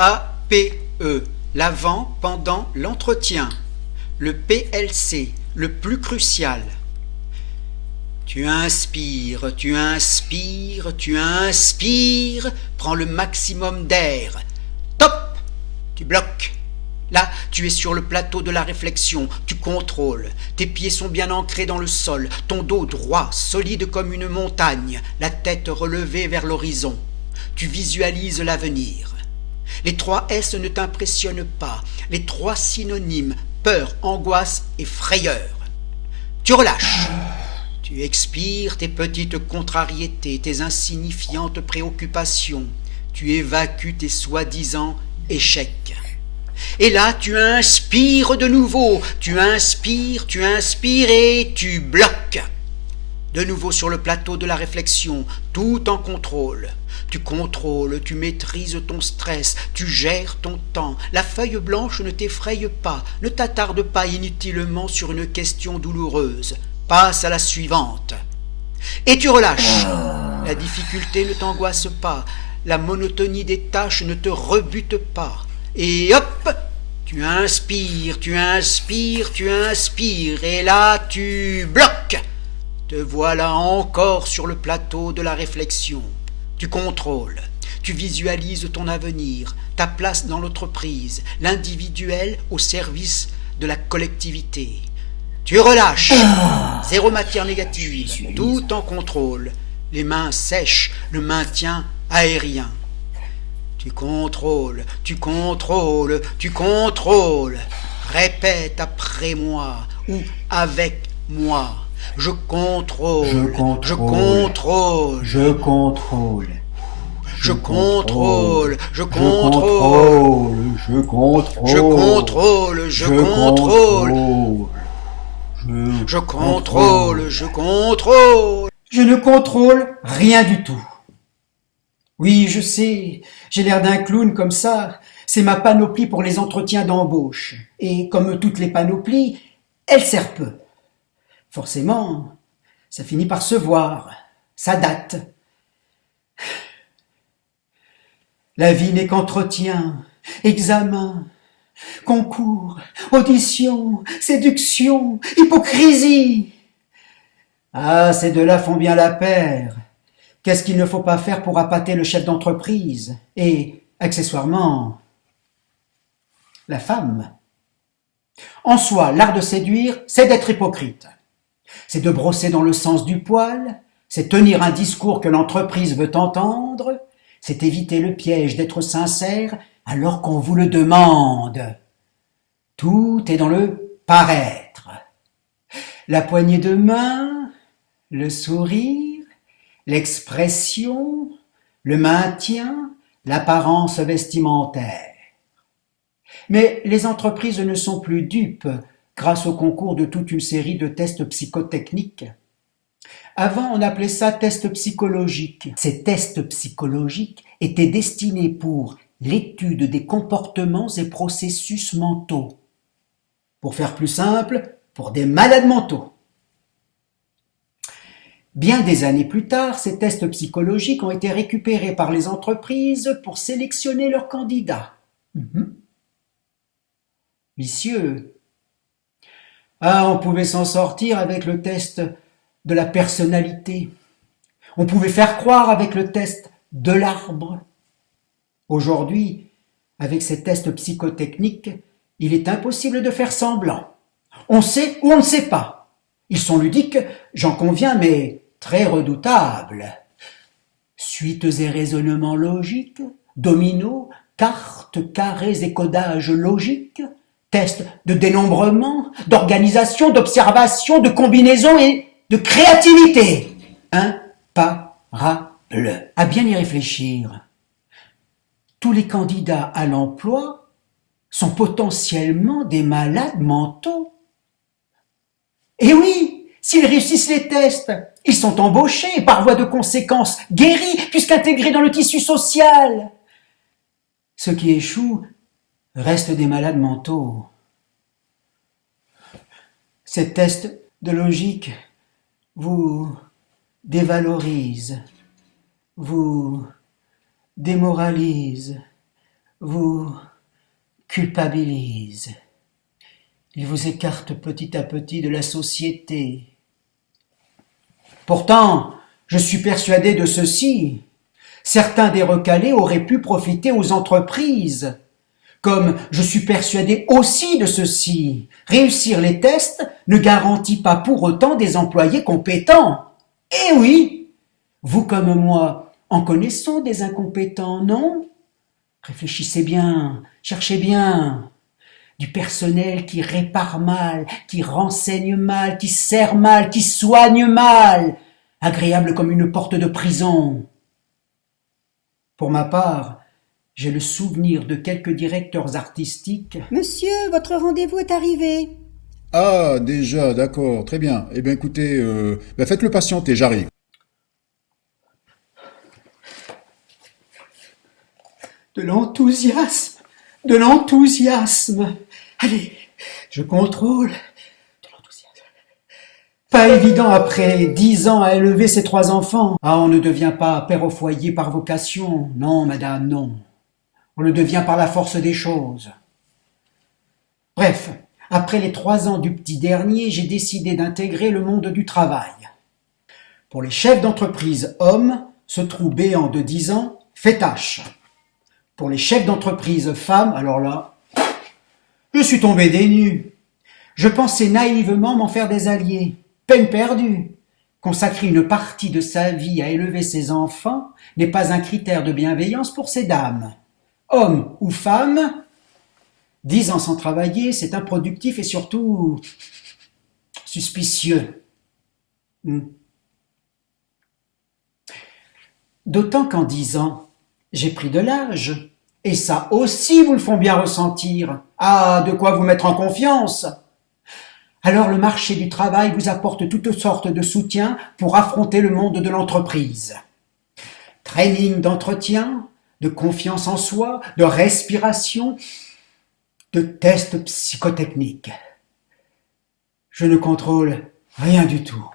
APE, l'avant pendant l'entretien. Le PLC, le plus crucial. Tu inspires, tu inspires, tu inspires, prends le maximum d'air. Top! Tu bloques. Là, tu es sur le plateau de la réflexion, tu contrôles. Tes pieds sont bien ancrés dans le sol, ton dos droit, solide comme une montagne, la tête relevée vers l'horizon. Tu visualises l'avenir. Les 3 S ne t'impressionnent pas, les 3 synonymes, peur, angoisse et frayeur. Tu relâches. Tu expires tes petites contrariétés, tes insignifiantes préoccupations. Tu évacues tes soi-disant échecs. Et là, tu inspires de nouveau. Tu inspires et tu bloques. De nouveau sur le plateau de la réflexion, tout en contrôle. Tu contrôles, tu maîtrises ton stress, tu gères ton temps. La feuille blanche ne t'effraie pas, ne t'attarde pas inutilement sur une question douloureuse. Passe à la suivante. Et tu relâches. La difficulté ne t'angoisse pas, la monotonie des tâches ne te rebute pas. Et hop, tu inspires, et là tu bloques. Te voilà encore sur le plateau de la réflexion. Tu contrôles, tu visualises ton avenir, ta place dans l'entreprise, l'individuel au service de la collectivité. Tu relâches, zéro matière négative, tout en contrôle, les mains sèches, le maintien aérien. Tu contrôles, répète après moi ou avec moi. Je contrôle. Je ne contrôle rien du tout. Oui, je sais, j'ai l'air d'un clown comme ça. C'est ma panoplie pour les entretiens d'embauche. Et comme toutes les panoplies, elle sert peu. Forcément, ça finit par se voir. Ça date. La vie n'est qu'entretien, examen, concours, audition, séduction, hypocrisie. Ah, ces deux-là font bien la paire. Qu'est-ce qu'il ne faut pas faire pour appâter le chef d'entreprise et, accessoirement, la femme. En soi, l'art de séduire, c'est d'être hypocrite. C'est de brosser dans le sens du poil, c'est tenir un discours que l'entreprise veut entendre, c'est éviter le piège d'être sincère alors qu'on vous le demande. Tout est dans le paraître. La poignée de main, le sourire, l'expression, le maintien, l'apparence vestimentaire. Mais les entreprises ne sont plus dupes grâce au concours de toute une série de tests psychotechniques. Avant, on appelait ça test psychologique. Ces tests psychologiques étaient destinés pour l'étude des comportements et processus mentaux. Pour faire plus simple, pour des malades mentaux. Bien des années plus tard, ces tests psychologiques ont été récupérés par les entreprises pour sélectionner leurs candidats. Vicieux. Ah, on pouvait s'en sortir avec le test de la personnalité. On pouvait faire croire avec le test de l'arbre. Aujourd'hui, avec ces tests psychotechniques, il est impossible de faire semblant. On sait ou on ne sait pas. Ils sont ludiques, j'en conviens, mais très redoutables. Suites et raisonnements logiques, dominos, cartes, carrés et codages logiques, tests de dénombrement, d'organisation, d'observation, de combinaison et de créativité. Imparable. À bien y réfléchir. Tous les candidats à l'emploi sont potentiellement des malades mentaux. Et oui, s'ils réussissent les tests, ils sont embauchés et par voie de conséquence guéris puisqu'intégrés dans le tissu social. Ceux qui échouent restent des malades mentaux. Ces tests de logique vous dévalorisent, vous démoralisent, vous culpabilise. Il vous écarte petit à petit de la société. Pourtant, je suis persuadé de ceci. Certains des recalés auraient pu profiter aux entreprises. Comme je suis persuadé aussi de ceci, réussir les tests ne garantit pas pour autant des employés compétents. Eh oui, vous comme moi en connaissons des incompétents, non? Réfléchissez bien, cherchez bien. Du personnel qui répare mal, qui renseigne mal, qui sert mal, qui soigne mal, agréable comme une porte de prison. Pour ma part, j'ai le souvenir de quelques directeurs artistiques. Monsieur, votre rendez-vous est arrivé. Ah, déjà, d'accord, très bien. Eh bien, écoutez, faites-le patienter, j'arrive. De l'enthousiasme, de l'enthousiasme. Allez, je contrôle. De l'enthousiasme. Pas évident après 10 ans à élever ses 3 enfants. Ah, on ne devient pas père au foyer par vocation. Non, madame, non. On le devient par la force des choses. Bref, après les 3 ans du petit dernier, j'ai décidé d'intégrer le monde du travail. Pour les chefs d'entreprise hommes, ce trou béant de 10 ans fait tâche. Pour les chefs d'entreprise femmes, alors là, je suis tombé des nues. Je pensais naïvement m'en faire des alliés. Peine perdue. Consacrer une partie de sa vie à élever ses enfants n'est pas un critère de bienveillance pour ces dames. Hommes ou femmes, 10 ans sans travailler, c'est improductif et surtout suspicieux. D'autant qu'en 10 ans, j'ai pris de l'âge. Et ça aussi vous le font bien ressentir. Ah, de quoi vous mettre en confiance. Alors le marché du travail vous apporte toutes sortes de soutiens pour affronter le monde de l'entreprise. Training d'entretien, de confiance en soi, de respiration, de tests psychotechniques. Je ne contrôle rien du tout.